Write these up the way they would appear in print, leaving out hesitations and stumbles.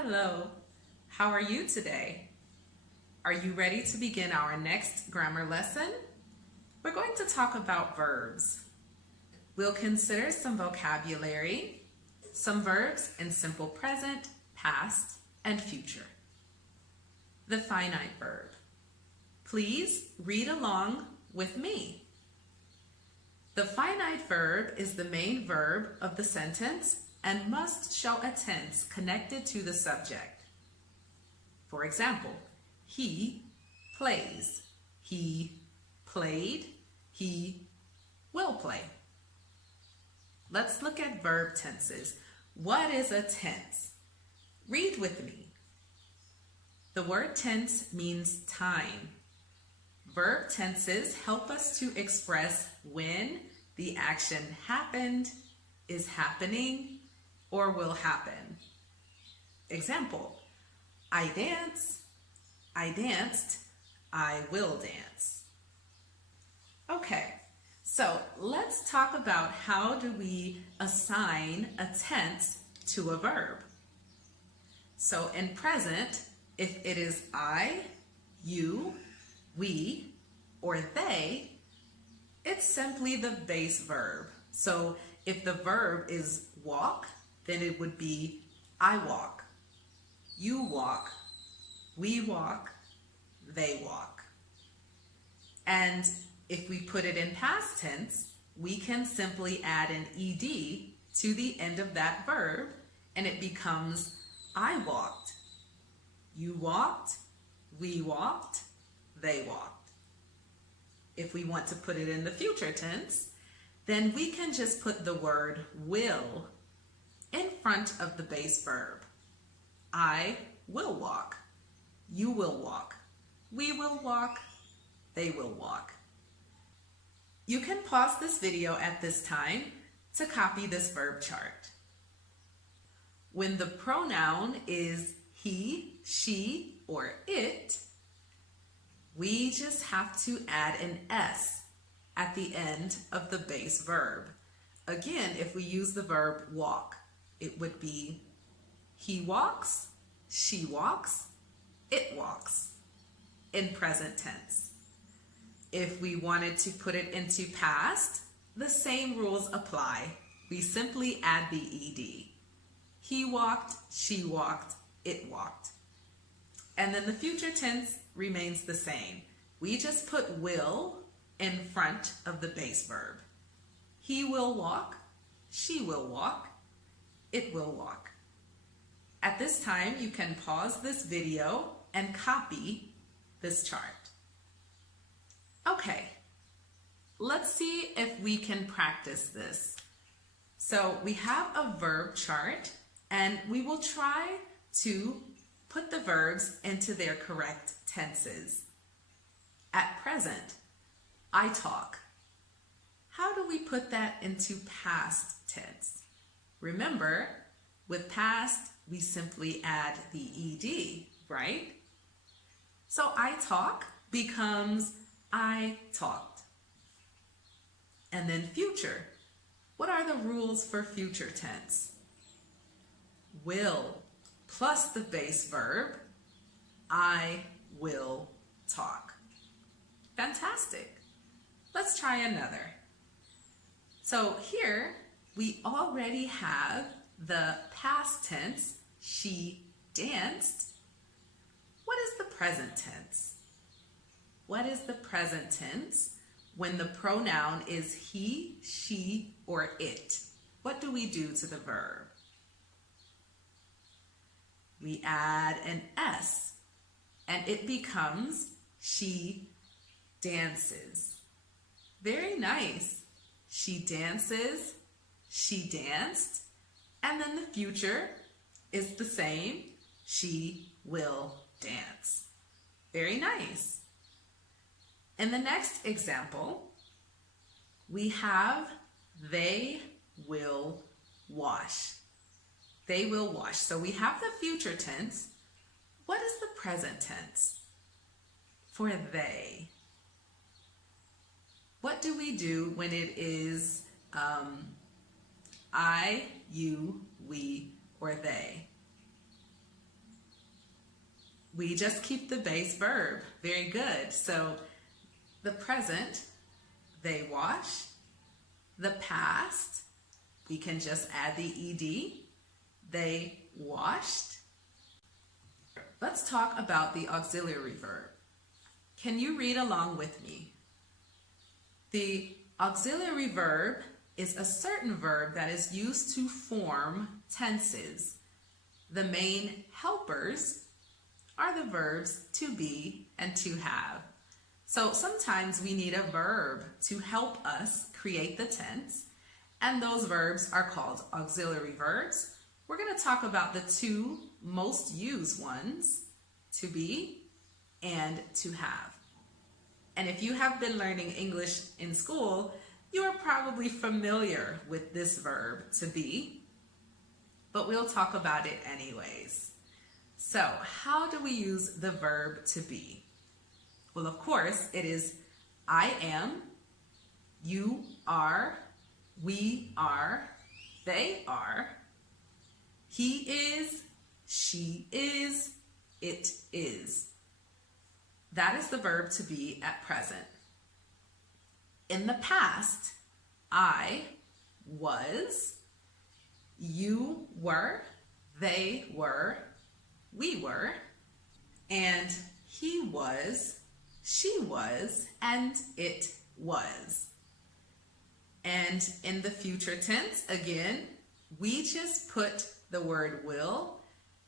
Hello, how are you today? Are you ready to begin our next grammar lesson? We're going to talk about verbs. We'll consider some vocabulary, some verbs in simple present, past, and future. The finite verb. Please read along with me. The finite verb is the main verb of the sentence and must show a tense connected to the subject. For example, he plays, he played, he will play. Let's look at verb tenses. What is a tense? Read with me. The word tense means time. Verb tenses help us to express when the action happened, is happening, or will happen. Example, I dance, I danced, I will dance. Okay, so let's talk about how do we assign a tense to a verb. So in present, if it is I, you, we, or they, it's simply the base verb. So if the verb is walk, then it would be I walk, you walk, we walk, they walk. And if we put it in past tense, we can simply add an ed to the end of that verb and it becomes I walked, you walked, we walked, they walked. If we want to put it in the future tense, then we can just put the word will in front of the base verb. I will walk, you will walk, we will walk, they will walk. You can pause this video at this time to copy this verb chart. When the pronoun is he, she, or it, we just have to add an S at the end of the base verb. Again, if we use the verb walk, it would be he walks, she walks, it walks in present tense. If we wanted to put it into past, the same rules apply. We simply add the ed. He walked, she walked, it walked. And then the future tense remains the same. We just put will in front of the base verb. He will walk, she will walk, it will walk. At this time, you can pause this video and copy this chart. Okay, let's see if we can practice this. So we have a verb chart and we will try to put the verbs into their correct tenses. At present, I talk. How do we put that into past tense? Remember, with past, we simply add the ed, right? So I talk becomes I talked. And then future. What are the rules for future tense? Will plus the base verb, I will talk. Fantastic. Let's try another. So here we already have the past tense, she danced. What is the present tense? What is the present tense when the pronoun is he, she, or it? What do we do to the verb? We add an S and it becomes she dances. Very nice. She dances, she danced, and then the future is the same. She will dance. Very nice. In the next example, we have they will wash. They will wash. So we have the future tense. What is the present tense for they? What do we do when it is I, you, we, or they? We just keep the base verb. Very good. So the present, they wash. The past, we can just add the ed. They washed. Let's talk about the auxiliary verb. Can you read along with me? The auxiliary verb is a certain verb that is used to form tenses. The main helpers are the verbs to be and to have. So sometimes we need a verb to help us create the tense, and those verbs are called auxiliary verbs. We're going to talk about the two most used ones, to be and to have. And if you have been learning English in school, you are probably familiar with this verb, to be, but we'll talk about it anyways. So how do we use the verb to be? Well, of course, it is I am, you are, we are, they are, he is, she is, it is. That is the verb to be at present. In the past, I was, you were, they were, we were, and he was, she was, and it was. And in the future tense, again, we just put the word will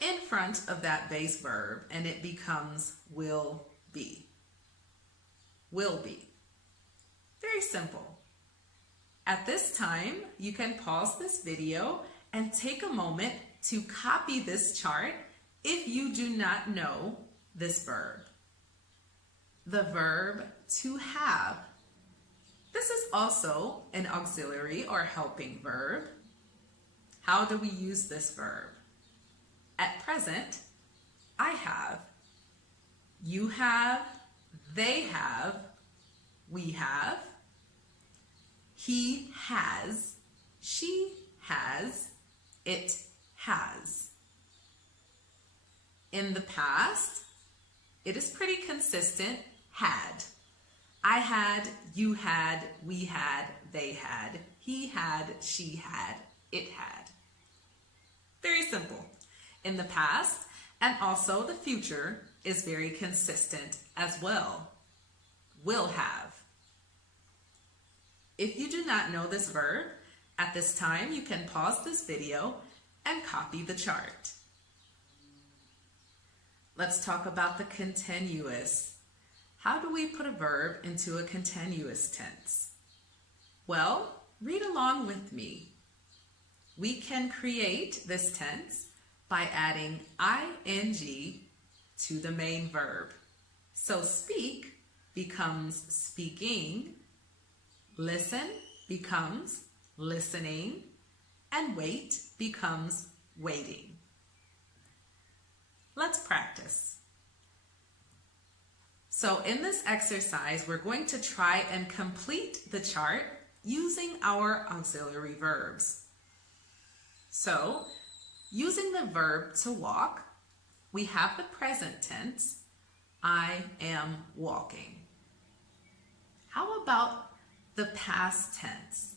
in front of that base verb, and it becomes will be. Will be. Very simple. At this time, you can pause this video and take a moment to copy this chart if you do not know this verb. The verb to have. This is also an auxiliary or helping verb. How do we use this verb? At present, I have, you have, they have, we have, he has, she has, it has. In the past, it is pretty consistent, had. I had, you had, we had, they had, he had, she had, it had. Very simple. In the past, and also the future is very consistent as well. Will have. If you do not know this verb, at this time you can pause this video and copy the chart. Let's talk about the continuous. How do we put a verb into a continuous tense? Well, read along with me. We can create this tense by adding ing to the main verb. So speak becomes speaking, listen becomes listening, and wait becomes waiting. Let's practice. So in this exercise, we're going to try and complete the chart using our auxiliary verbs. So, using the verb to walk, we have the present tense, I am walking. How about the past tense?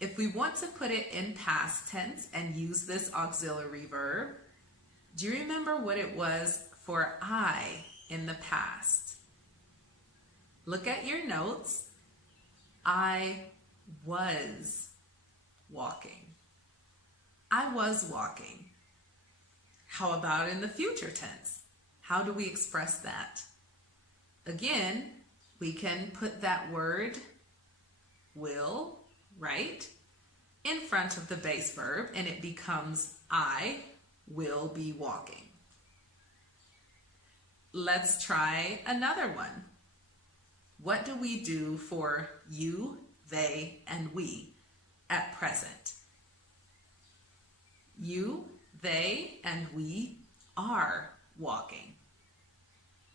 If we want to put it in past tense and use this auxiliary verb, do you remember what it was for I in the past? Look at your notes. I was walking. I was walking. How about in the future tense? How do we express that? Again, we can put that word will, right, in front of the base verb, and it becomes I will be walking. Let's try another one. What do we do for you, they, and we at present? You, they, and we are walking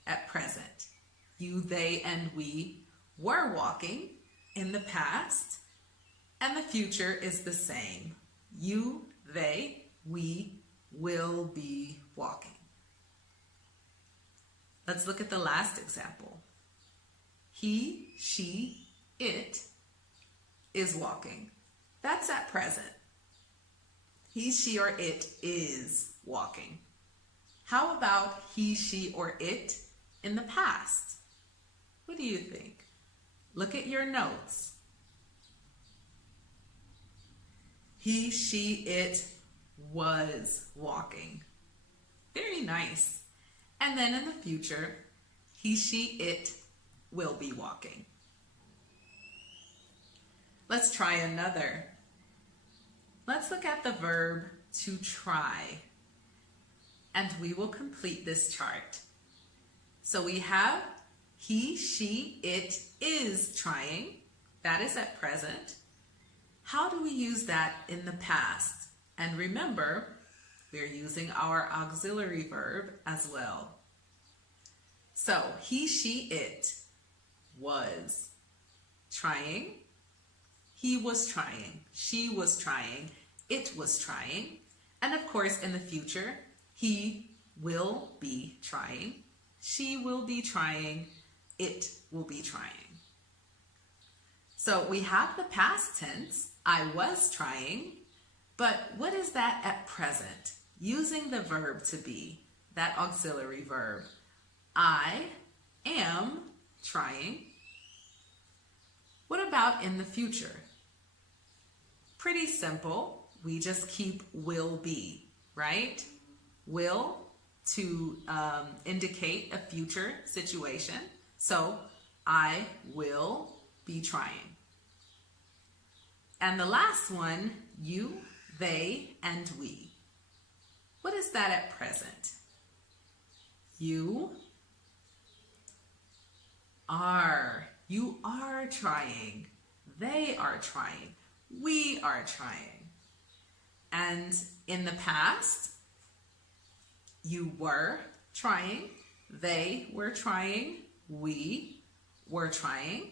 at present. You, they, and we were walking in the past, and the future is the same. You, they, we will be walking. Let's look at the last example. He, she, it is walking. That's at present. He, she, or it is walking. How about he, she, or it in the past? What do you think? Look at your notes. He, she, it was walking. Very nice. And then in the future, he, she, it will be walking. Let's try another. Let's look at the verb to try, and we will complete this chart. So we have he, she, it is trying. That is at present. How do we use that in the past? And remember, we're using our auxiliary verb as well. So he, she, it was trying. He was trying. She was trying. It was trying. And of course, in the future, he will be trying. She will be trying. It will be trying. So we have the past tense, I was trying, but what is that at present? Using the verb to be, that auxiliary verb. I am trying. What about in the future? Pretty simple. We just keep will be, right? Will to indicate a future situation. So I will be trying. And the last one, you, they, and we. What is that at present? You are trying. They are trying. We are trying. And in the past, you were trying. They were trying. We were trying.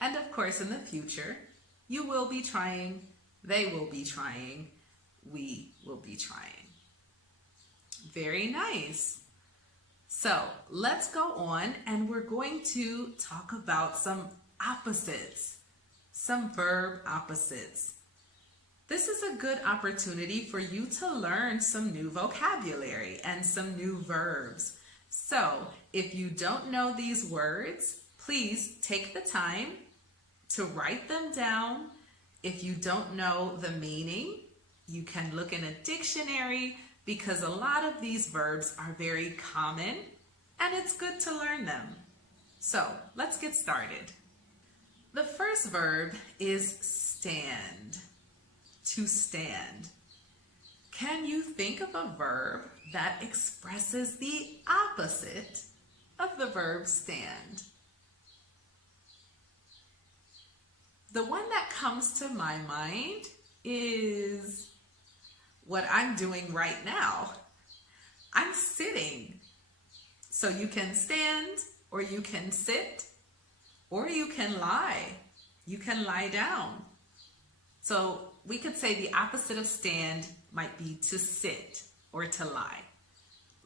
And of course, in the future, you will be trying. They will be trying. We will be trying. Very nice. So let's go on, and we're going to talk about some opposites, some verb opposites. This is a good opportunity for you to learn some new vocabulary and some new verbs. So if you don't know these words, please take the time to write them down. If you don't know the meaning, you can look in a dictionary, because a lot of these verbs are very common and it's good to learn them. So let's get started. The first verb is stand, to stand. Can you think of a verb that expresses the opposite of the verb stand? The one that comes to my mind is what I'm doing right now. I'm sitting. So you can stand, or you can sit, or you can lie. You can lie down. So we could say the opposite of stand might be to sit or to lie.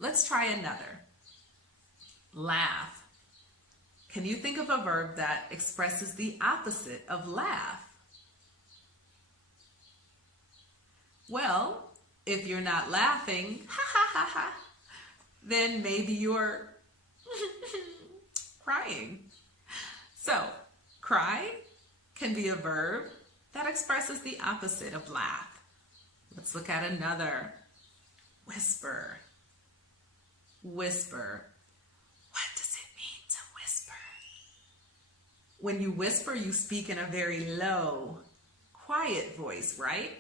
Let's try another. Laugh. Can you think of a verb that expresses the opposite of laugh? Well, if you're not laughing, ha ha ha ha, then maybe you're crying. So, cry can be a verb that expresses the opposite of laugh. Let's look at another. Whisper. Whisper. What does it mean to whisper? When you whisper, you speak in a very low, quiet voice, right?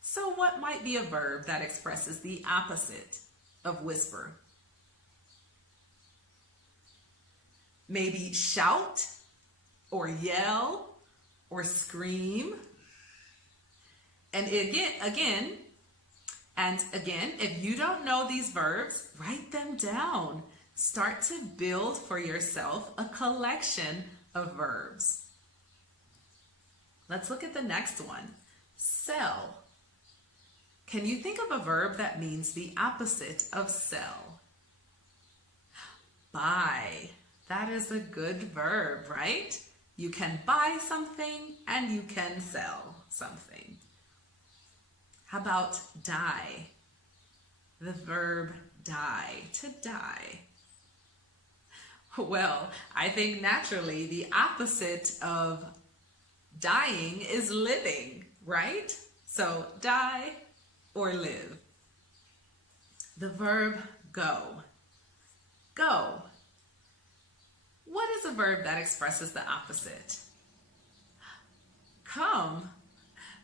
So what might be a verb that expresses the opposite of whisper? Maybe shout, or yell, or scream. And again, if you don't know these verbs, write them down. Start to build for yourself a collection of verbs. Let's look at the next one. Sell. Can you think of a verb that means the opposite of sell? Buy. That is a good verb, right? You can buy something and you can sell something. How about die? The verb die, to die. Well, I think naturally the opposite of dying is living, right? So die or live. The verb go. Go. What is a verb that expresses the opposite? Come.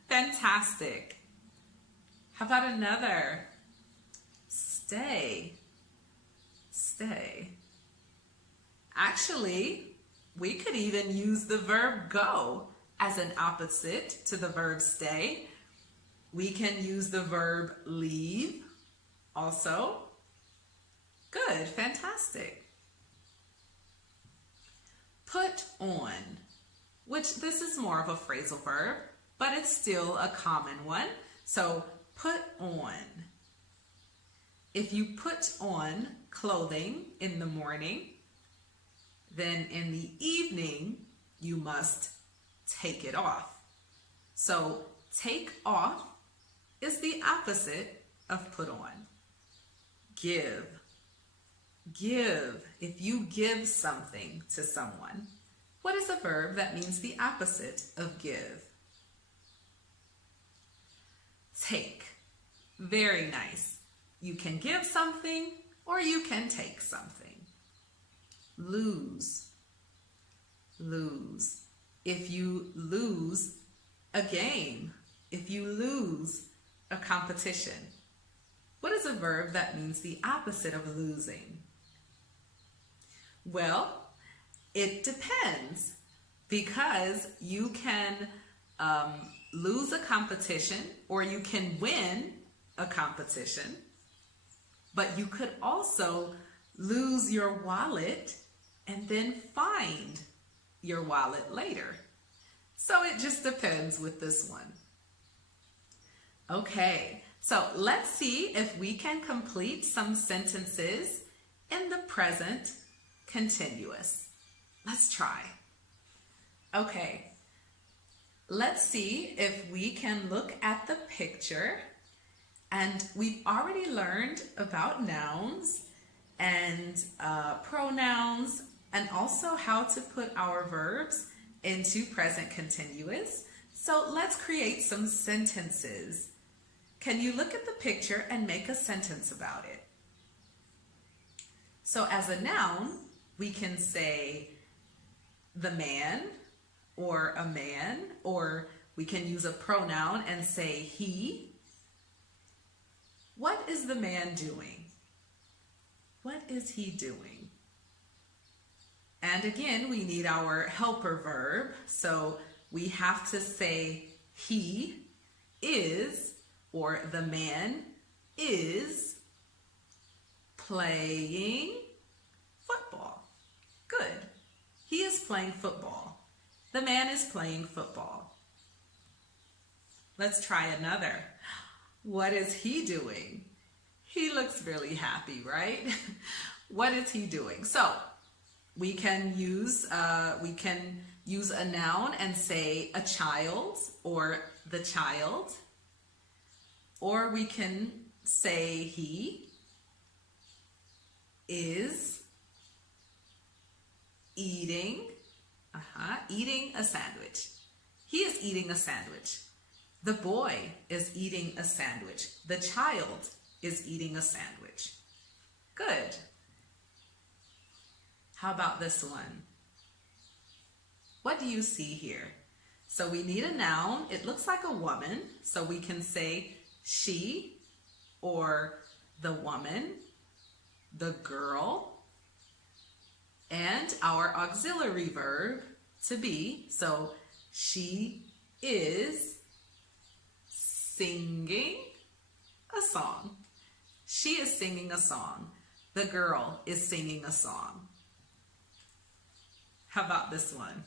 Fantastic. How about another? Stay. Stay. Actually, we could even use the verb go as an opposite to the verb stay. We can use the verb leave also. Good, fantastic. Put on, which this is more of a phrasal verb, but it's still a common one. So put on. If you put on clothing in the morning, then in the evening, you must take it off. So take off is the opposite of put on. Give. Give. If you give something to someone, what is a verb that means the opposite of give? Take. Very nice. You can give something or you can take something. Lose. Lose. If you lose a game, if you lose a competition, what is a verb that means the opposite of losing? Well, it depends, because you can lose a competition or you can win a competition, but you could also lose your wallet and then find your wallet later. So it just depends with this one. Okay, so let's see if we can complete some sentences in the present continuous. Let's try. Okay, let's see if we can look at the picture. And we've already learned about nouns and pronouns, and also how to put our verbs into present continuous. So let's create some sentences. Can you look at the picture and make a sentence about it? So as a noun, we can say the man, or a man, or we can use a pronoun and say he. What is the man doing? What is he doing? And again, we need our helper verb. So we have to say he is, or the man is playing football. Good. He is playing football. The man is playing football. Let's try another. What is he doing? He looks really happy, right? What is he doing? So we can use a noun and say a child, or the child, or we can say he is eating a sandwich. He is eating a sandwich. The boy is eating a sandwich. The child is eating a sandwich. Good. How about this one? What do you see here? So we need a noun. It looks like a woman. So we can say she, or the woman, the girl, and our auxiliary verb to be. So she is singing a song. She is singing a song. The girl is singing a song. How about this one?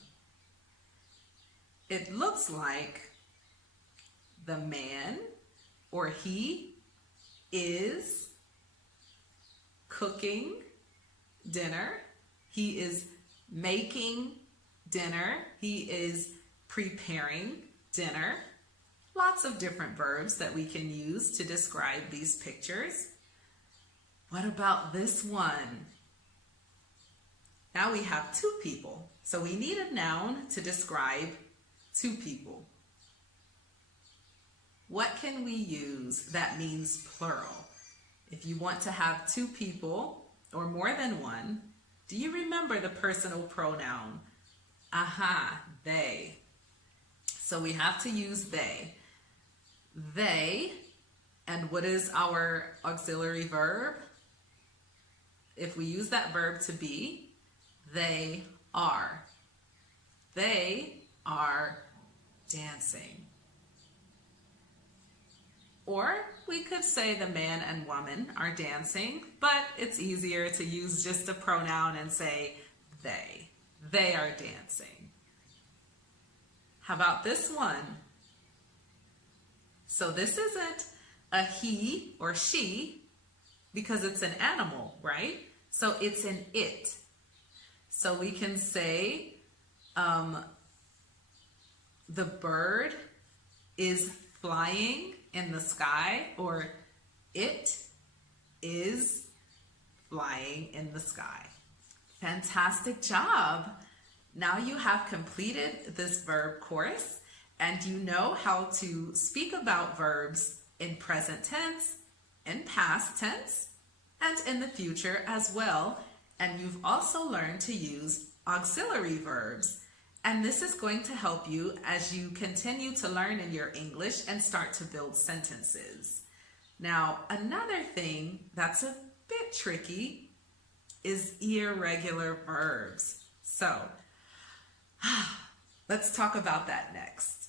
It looks like the man, or he, is cooking dinner. He is making dinner. He is preparing dinner. Lots of different verbs that we can use to describe these pictures. What about this one? Now we have two people. So we need a noun to describe two people. What can we use that means plural? If you want to have two people or more than one, do you remember the personal pronoun? Aha, they. So we have to use they. They, and what is our auxiliary verb? If we use that verb to be, they are. They are dancing. Or we could say the man and woman are dancing, but it's easier to use just a pronoun and say they. They are dancing. How about this one? So this isn't a he or she because it's an animal, right? So it's an it. So we can say the bird is flying in the sky, or it is flying in the sky. Fantastic job. Now you have completed this verb course and you know how to speak about verbs in present tense, in past tense, and in the future as well. And you've also learned to use auxiliary verbs. And this is going to help you as you continue to learn in your English and start to build sentences. Now, another thing that's a bit tricky is irregular verbs. So, let's talk about that next.